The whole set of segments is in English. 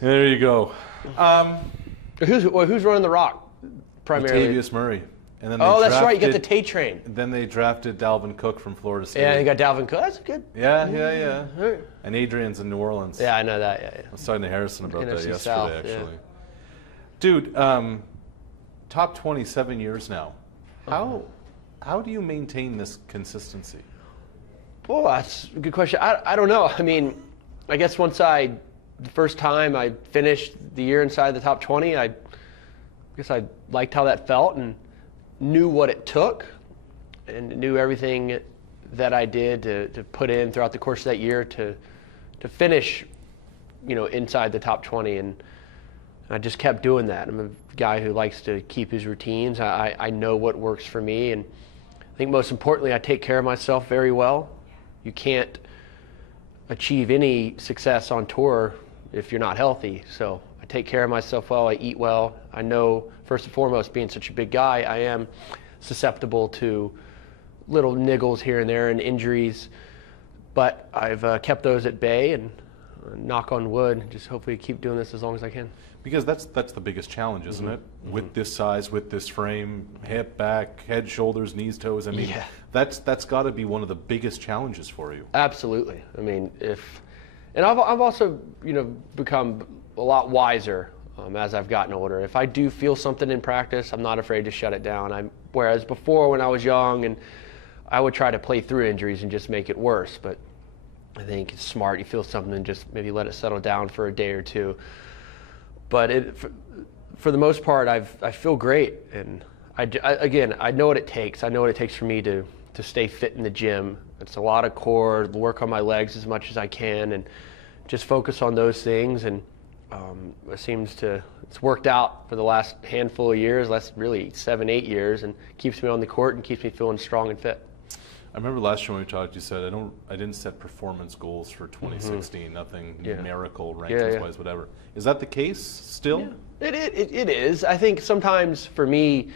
There you go. Who's running the Rock primarily? Latavius Murray. And then that's right. You got the Tate train. Then they drafted Dalvin Cook from Florida State. Yeah, you got Dalvin Cook. That's good. Yeah. And Adrian's in New Orleans. Yeah, I know that. Yeah. I was talking to Harrison about that yesterday, South, actually. Yeah. Dude, top 27 years now. How do you maintain this consistency? Oh, that's a good question. I don't know. I mean, I guess the first time I finished the year inside the top 20, I guess I liked how that felt and knew what it took and knew everything that I did to put in throughout the course of that year to finish, inside the top 20. And I just kept doing that. I'm a guy who likes to keep his routines. I know what works for me. And I think most importantly, I take care of myself very well. You can't achieve any success on tour if you're not healthy. So I take care of myself well. I eat well. I know, first and foremost, being such a big guy, I am susceptible to little niggles here and there and injuries. But I've kept those at bay, and knock on wood, just hopefully keep doing this as long as I can. Because that's the biggest challenge, isn't it? With this size, with this frame, hip, back, head, shoulders, knees, toes. I mean, that's got to be one of the biggest challenges for you. Absolutely. I mean, and I've also become a lot wiser as I've gotten older. If I do feel something in practice, I'm not afraid to shut it down. Whereas before, when I was young, and I would try to play through injuries and just make it worse. But I think it's smart. You feel something and just maybe let it settle down for a day or two. But for the most part, I feel great, and I know what it takes. I know what it takes for me to stay fit in the gym. It's a lot of core, work on my legs as much as I can, and just focus on those things. And it's worked out for the last handful of years, really 7-8 years, and keeps me on the court and keeps me feeling strong and fit. I remember last year when we talked, you said, I didn't set performance goals for 2016, nothing numerical, rankings-wise, whatever. Is that the case still? Yeah. It is. I think sometimes for me,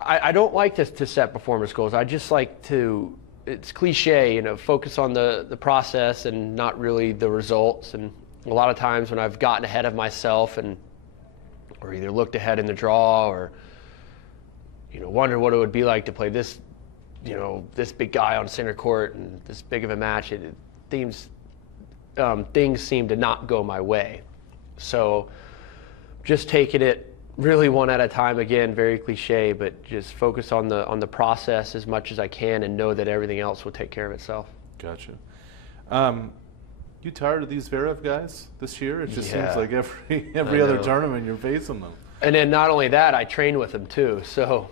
I don't like to set performance goals. I just like to, it's cliche, focus on the process and not really the results. And a lot of times when I've gotten ahead of myself or either looked ahead in the draw or, wondered what it would be like to play this big guy on center court and this big of a match, things seem to not go my way. So just taking it really one at a time, again, very cliche, but just focus on the process as much as I can and know that everything else will take care of itself. Gotcha. You tired of these Zverev guys this year? It just seems like every other tournament you're facing them. And then not only that, I train with them too. So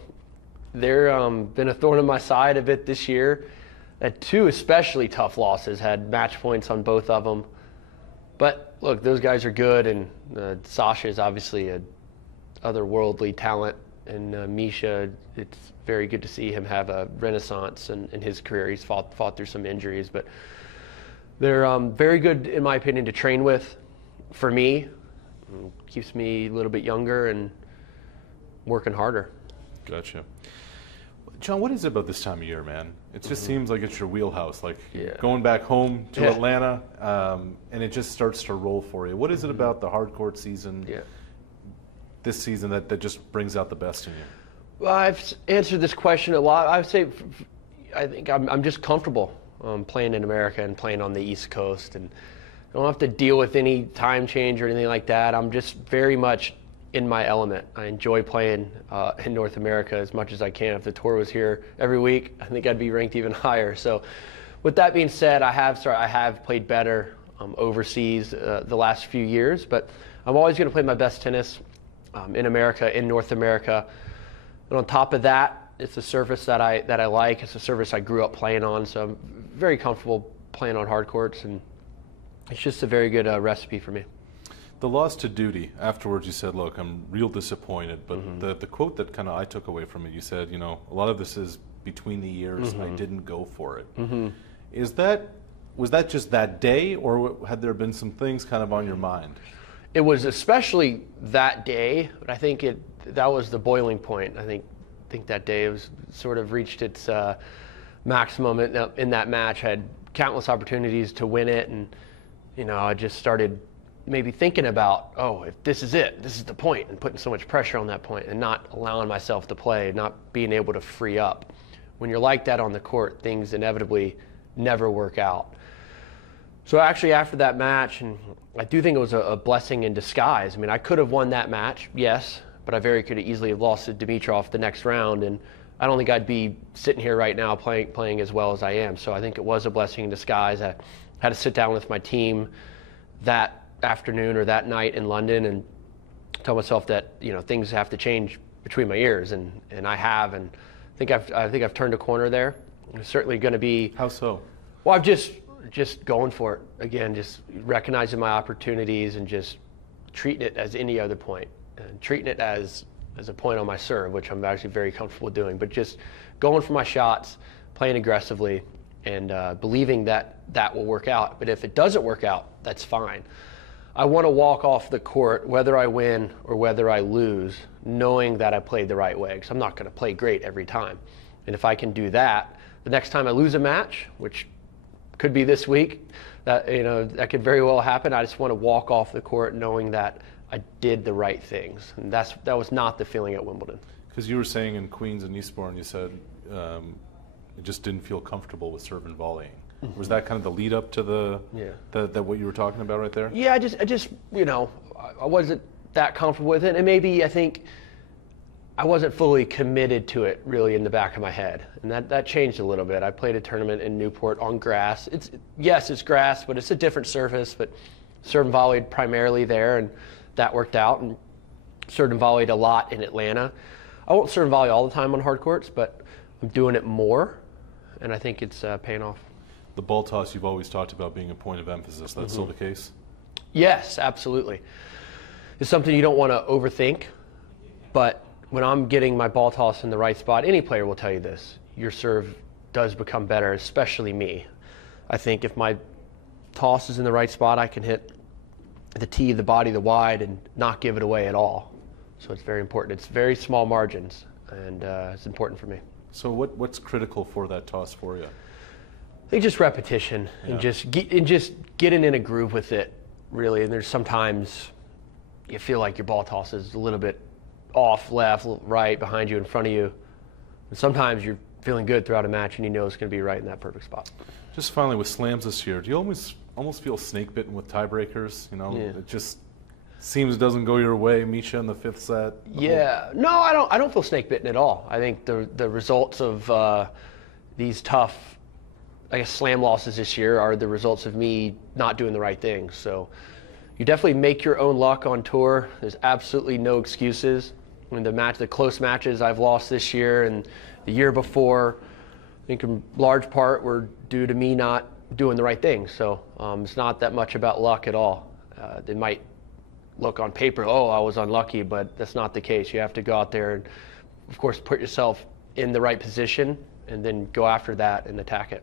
they're been a thorn in my side a bit this year. Had 2 especially tough losses, had match points on both of them. But look, those guys are good, and Sasha is obviously a otherworldly talent, and Misha, it's very good to see him have a renaissance in his career. He's fought through some injuries, but they're very good, in my opinion, to train with. For me, keeps me a little bit younger and working harder. Gotcha. John, what is it about this time of year, man? It just seems like it's your wheelhouse, going back home to Atlanta, and it just starts to roll for you. What is it about the Hardcourt season, this season, that just brings out the best in you? Well, I've answered this question a lot. I would say I think I'm just comfortable playing in America and playing on the East Coast, and I don't have to deal with any time change or anything like that. I'm just very much in my element. I enjoy playing in North America as much as I can. If the tour was here every week, I think I'd be ranked even higher. So with that being said, I have played better overseas the last few years, but I'm always going to play my best tennis in America, in North America. And on top of that, it's a surface that I like. It's a surface I grew up playing on, so I'm very comfortable playing on hard courts, and it's just a very good recipe for me. The loss to Duty, afterwards you said, look, I'm real disappointed, but the quote that kind of I took away from it, you said, a lot of this is between the years, I didn't go for it. Was that just that day, or had there been some things kind of on your mind? It was especially that day, but I think that was the boiling point. I think that day it was sort of reached its maximum in that match. I had countless opportunities to win it, and I just started maybe thinking about, oh, if this is it, this is the point, and putting so much pressure on that point and not allowing myself to play, not being able to free up. When you're like that on the court, things inevitably never work out. So actually after that match, and I do think it was a blessing in disguise. I mean, I could have won that match, yes, but I very could have easily have lost to Dimitrov the next round, and I don't think I'd be sitting here right now playing as well as I am. So I think it was a blessing in disguise. I had to sit down with my team that afternoon or that night in London and tell myself that, you know, things have to change between my ears, and I have, and I think I've turned a corner there. It's certainly going to be. How so? Well, I've just going for it again, just recognizing my opportunities and just treating it as any other point, and treating it as a point on my serve, which I'm actually very comfortable doing, but just going for my shots, playing aggressively, and believing that will work out. But if it doesn't work out, that's fine. I want to walk off the court, whether I win or whether I lose, knowing that I played the right way, because I'm not going to play great every time. And if I can do that, the next time I lose a match, which could be this week, that could very well happen. I just want to walk off the court knowing that I did the right things, and that was not the feeling at Wimbledon. Because you were saying in Queens and Eastbourne, you said it just didn't feel comfortable with serve and volleying. Mm-hmm. Was that kind of the lead up to the what you were talking about right there? Yeah, I just I wasn't that comfortable with it, and maybe I think I wasn't fully committed to it really in the back of my head, and that changed a little bit. I played a tournament in Newport on grass. It's grass, but it's a different surface. But served and volleyed primarily there, and that worked out. And served and volleyed a lot in Atlanta. I won't serve and volley all the time on hard courts, but I'm doing it more, and I think it's paying off. The ball toss you've always talked about being a point of emphasis. That's still the case? Yes, absolutely. It's something you don't want to overthink, but when I'm getting my ball toss in the right spot, any player will tell you this, your serve does become better, especially me. I think if my toss is in the right spot, I can hit the tee, the body, the wide, and not give it away at all. So it's very important. It's very small margins, and it's important for me. So what's critical for that toss for you? I think just repetition, and just getting in a groove with it, really. And there's sometimes you feel like your ball toss is a little bit off, left, right, behind you, in front of you. And sometimes you're feeling good throughout a match and you know it's going to be right in that perfect spot. Just finally, with slams this year, do you almost feel snake-bitten with tiebreakers? You know, it just seems it doesn't go your way. Misha in the fifth set. Yeah, no, I don't feel snake-bitten at all. I think the results of these tough, I guess, slam losses this year are the results of me not doing the right things. So you definitely make your own luck on tour. There's absolutely no excuses. I mean, the close matches I've lost this year and the year before, I think in large part were due to me not doing the right things. So it's not that much about luck at all. It might look on paper, oh, I was unlucky, but that's not the case. You have to go out there and, of course, put yourself in the right position and then go after that and attack it.